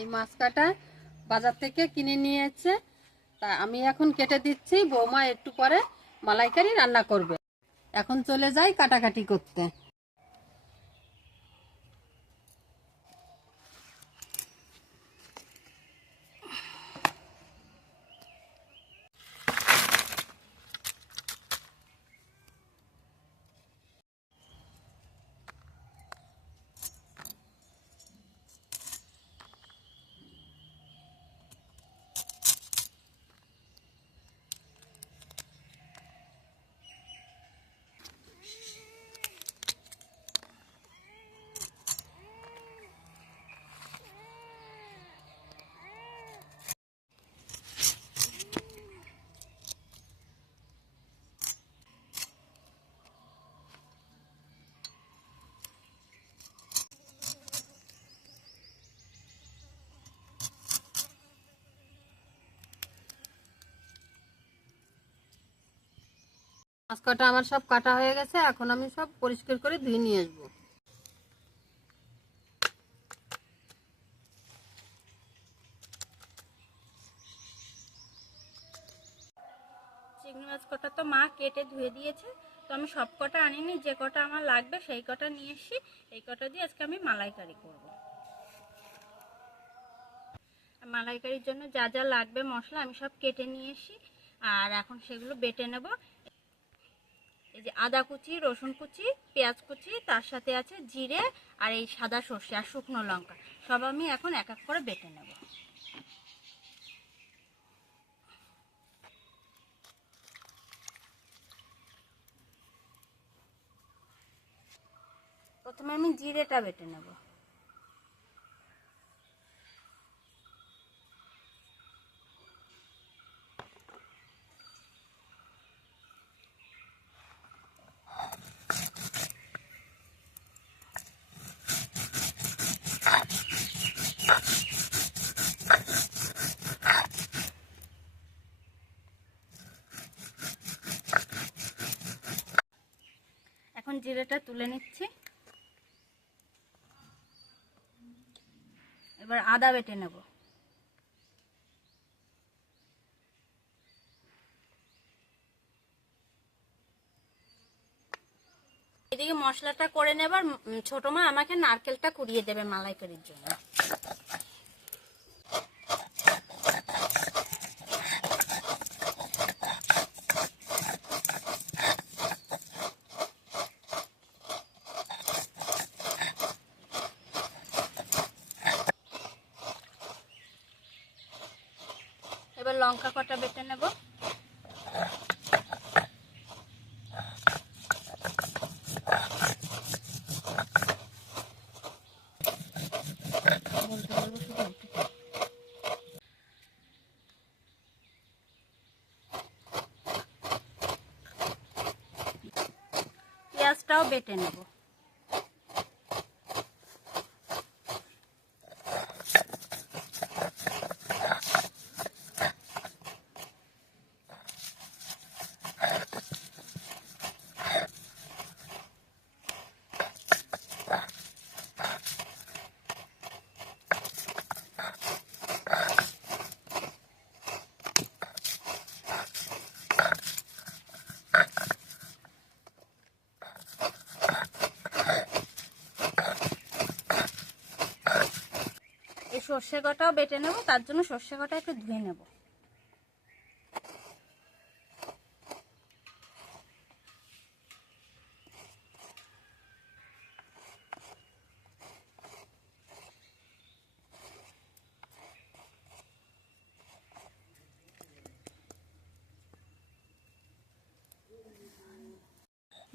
এই মাছ কাটা বাজার থেকে কিনে নিয়ে এসেছে, তা আমি এখন কেটে দিচ্ছি। বৌমা একটু পরে মালাইকারি রান্না করবে। এখন চলে যাই কাটাকাটি করতে। মাছ কাটা আমার সব কাটা হয়ে গেছে, এখন আমি সব পরিষ্কার করে ধুয়ে নিয়ে আসবো। চিংড়ি মাছ কটা তো মা কেটে ধুয়ে দিয়েছে, তো আমি সব কটা আনিনি, যে কটা আমার লাগবে সেই কটা নিয়ে এসছি। এই কটা দিয়ে আজকে আমি মালাইকারি করব। মালাইকারির জন্য যা যা লাগবে মশলা আমি সব কেটে নিয়ে এসছি, আর এখন সেগুলো বেটে নেব। এই যে আদা কুচি, রসুন কুচি, পেঁয়াজ কুচি, তার সাথে আছে জিরে আর এই সাদা সর্ষে আর শুকনো লঙ্কা, সব আমি এখন এক এক করে বেটে নেব। প্রথমে আমি জিরেটা বেটে নেব। এখন জিরেটা তুলে নিচ্ছি। এবার আদা বেটে নেব। এদিকে মশলাটা করে নেবার ছোট মা আমাকে নারকেলটা কুড়িয়ে দেবে মালাইকারির জন্য। এবার লঙ্কা কটা বেটে নেব। পেঁয়াজটাও বেটে নেব। এই সর্ষে কটাও বেটে নেব, তার জন্য সর্ষে কটা একটু ধুয়ে নেব।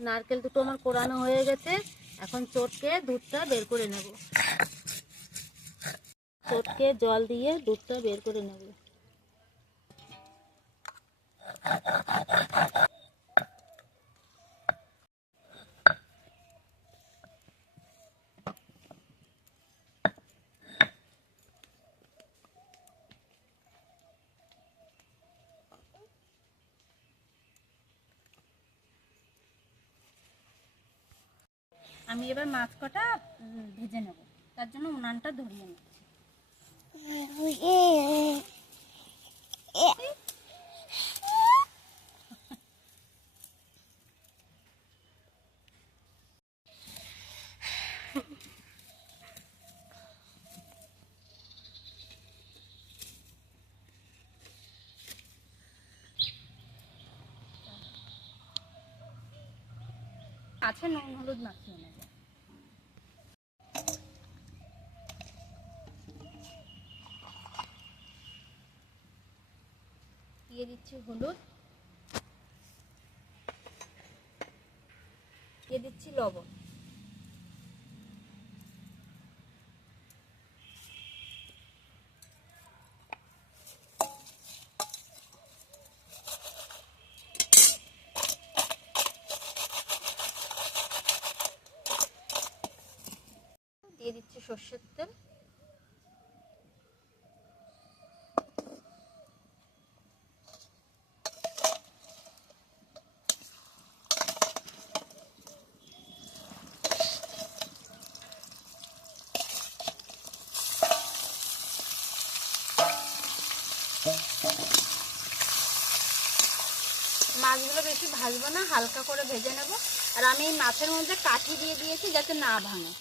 নারকেল দুটো আমার কোরানো হয়ে গেছে, এখন চটকে দুধটা বের করে নেব। চটকে জল দিয়ে দুধটা বের করে নেব। আমি এবার মাছ কটা ভেজে নেব, তার জন্য উনানটা ধরিয়ে নিচ্ছি। আছে নুন হলুদ মাখিয়ে নেব। দিয়ে দিচ্ছি হলুদ, দিয়ে দিচ্ছি লবণ, দিয়ে দিচ্ছি সর্ষের তেল, মাছগুলো বেশি ভাজবো না, হালকা করে ভেজে নেব। আর আমি এই মাছের মধ্যে কাঠি দিয়ে দিয়েছি যাতে না ভাঙে।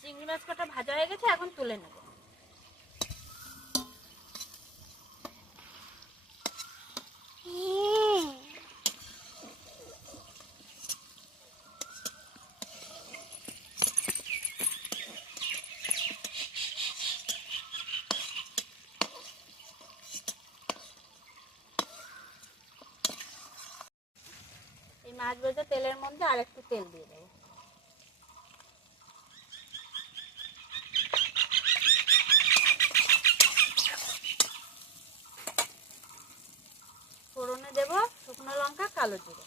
চিংড়ি মাছ কটা ভাজা হয়ে গেছে, এখন তুলে নেব। এই মাছ ভাজা তেলের মধ্যে আর একটু তেল দিয়ে দেবো। ফোড়নে দেব শুকনো লঙ্কা, কালো জিরে।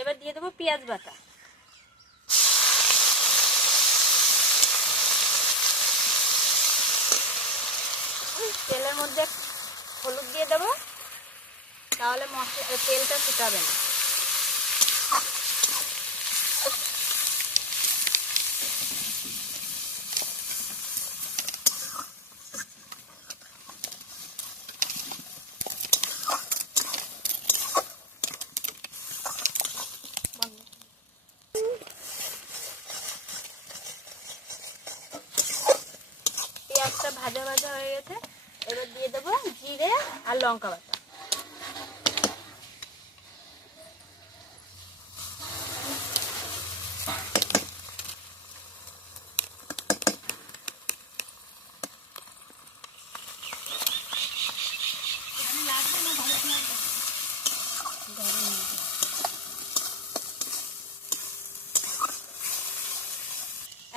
এবার দিয়ে দেবো পেঁয়াজ বাটা। তেলের মধ্যে হলুদ দিয়ে দেবো, তাহলে তেলটা শুকাবে না। পেঁয়াজটা ভাজা ভাজা হয়ে গেছে, এবার দিয়ে দেবো জিরে আর লঙ্কা বাটা।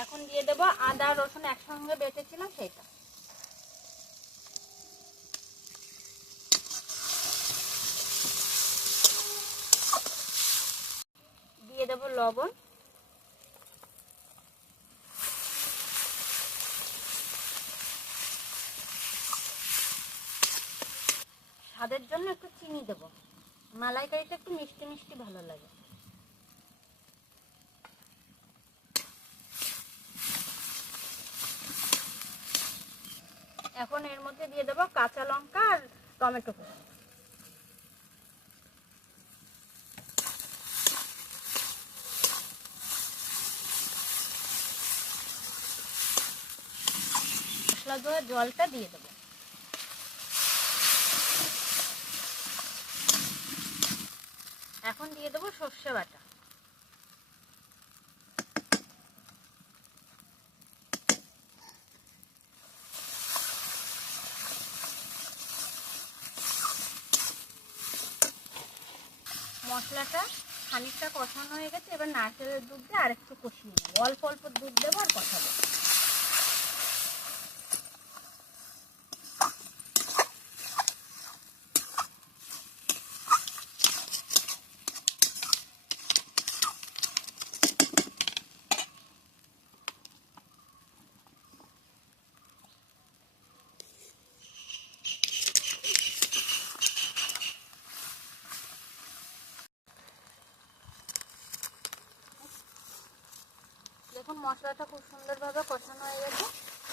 এখন দিয়ে দেবো আদা রসুন একসঙ্গে বেটেছিলাম সেটা। দিয়ে দেবো লবণ, স্বাদের জন্য একটু চিনি দেবো। মালাইকারিটা একটু মিষ্টি মিষ্টি ভালো লাগে। এখন এর মধ্যে দিয়ে দেবো কাঁচা লঙ্কা আর টমেটো কুচি। মশলা ধোয়া জলটা দিয়ে দেবো। এখন দিয়ে দেবো সর্ষে বাটা। মশলাটা খানিকটা কষানো হয়ে গেছে, এবার নারকেলের দুধ দিয়ে আর একটু কষিয়ে নেবো, অল্প অল্প দুধ দেবো আর কষাবো। দেখুন মশলাটা খুব সুন্দরভাবে কষানো হয়ে গেছে,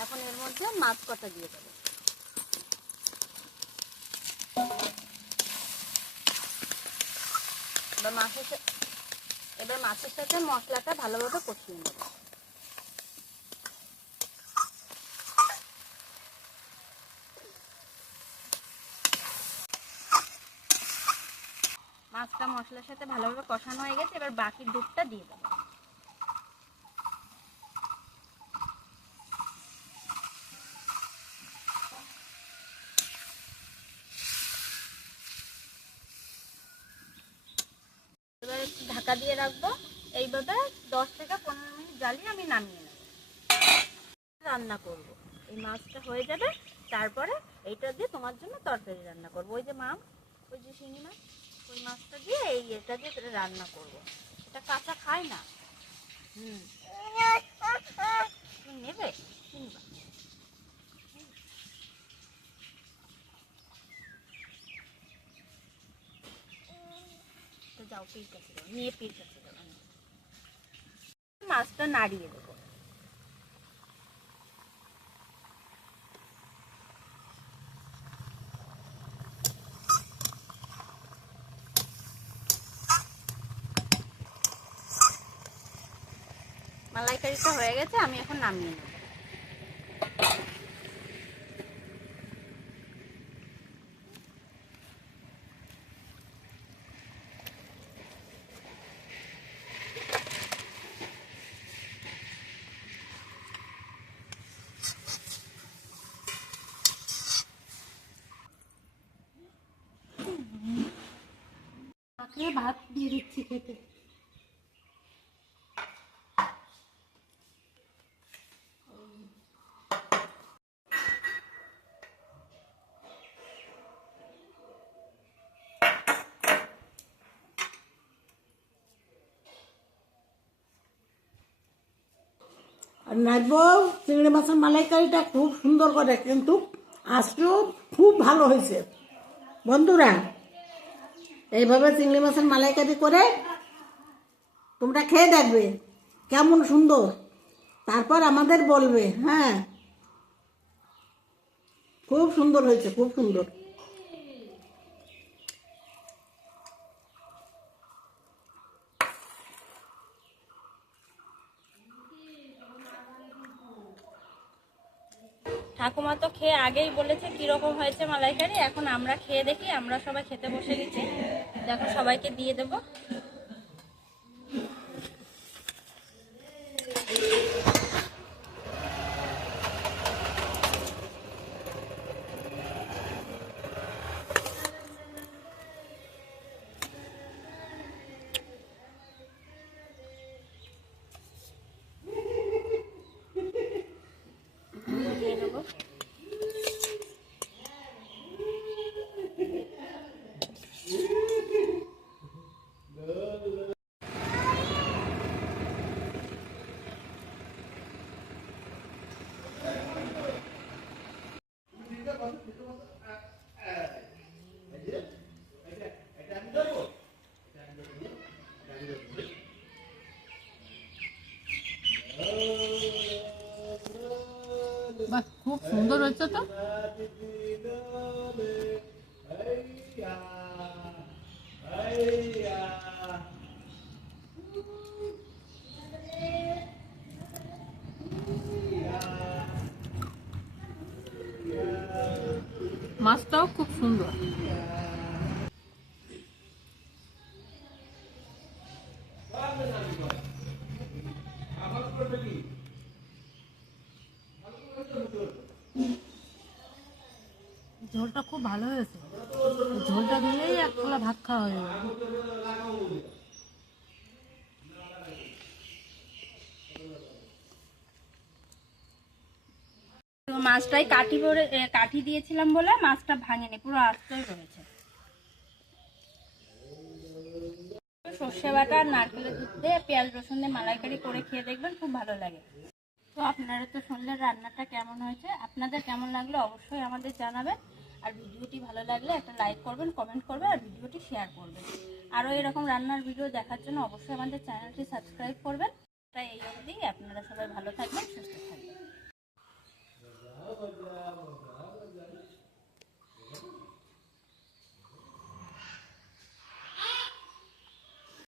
এখন এর মধ্যে মাছ কটা দিয়ে দেবো। এবার মাছের সাথে মশলাটা ভালোভাবে কষিয়ে নেব। মাছটা মশলার সাথে ভালোভাবে কষানো হয়ে গেছে, এবার বাকি দুধটা দিয়ে দেবো। এবার একটু ঢাকা দিয়ে রাখবো, এইভাবে 10 থেকে 15 মিনিট জ্বালিয়ে আমি নামিয়ে নেব। রান্না করব, এই মাছটা হয়ে যাবে, তারপরে এইটা দিয়ে তোমার জন্য তরকারি রান্না করব। ওই যে মাছ, ওই যে শিঙি মাছ, ওই মাছটা দিয়ে এটা দিয়ে রান্না করব। এটা কাঁচা খায় না। তুমি নেবে কিনবা? তো যাও, পিস কাছে যাও, নিয়ে পিস কাছে যাও। মাছটা নাড়িয়ে দেবো। মালাইকারিটা হয়ে গেছে, আমি এখন নামিয়ে নেব। ভাত দিয়ে দিচ্ছি খেতে। আর নাচবো চিংড়ি মাছের মালাইকারিটা খুব সুন্দর করে, কিন্তু আজকেও খুব ভালো হয়েছে। বন্ধুরা, এইভাবে চিংড়ি মাছের মালাইকারি করে তোমরা খেয়ে দেখবে কেমন সুন্দর, তারপর আমাদের বলবে। হ্যাঁ, খুব সুন্দর হয়েছে, খুব সুন্দর। ঠাকুমা তো খেয়ে আগেই বলেছে কিরকম হয়েছে মালাইকারি, এখন আমরা খেয়ে দেখি। আমরা সবাই খেতে বসে গেছি, দেখো সবাইকে দিয়ে দেবো। দিয়ে দেবো। বাহ, খুব সুন্দর হয়েছে তো। মাছটাও খুব সুন্দর। ঝোলটা খুব ভালো হয়েছে, ঝোলটা দিয়েই এক থালা ভাত খাওয়া হয়ে যাবে। তো মাছটাই কাঠি দিয়েছিলাম বলে মাছটা ভাঙেনি, পুরো আস্তই রয়েছে। সর্ষে বাটা আর নারকেলের দুধ দিয়ে পেঁয়াজ রসুন দিয়ে মালাইকারি করে খেয়ে দেখবেন, খুব ভালো লাগে। তো আপনারা তো শুনলেন রান্নাটা কেমন হয়েছে, আপনাদের কেমন লাগলো অবশ্যই আমাদের জানাবেন। আর ভিডিওটি ভালো লাগলে একটা লাইক করবেন, কমেন্ট করবেন আর ভিডিওটি শেয়ার করবেন। আরও এরকম রান্নার ভিডিও দেখার জন্য অবশ্যই আমাদের চ্যানেলটি সাবস্ক্রাইব করবেন।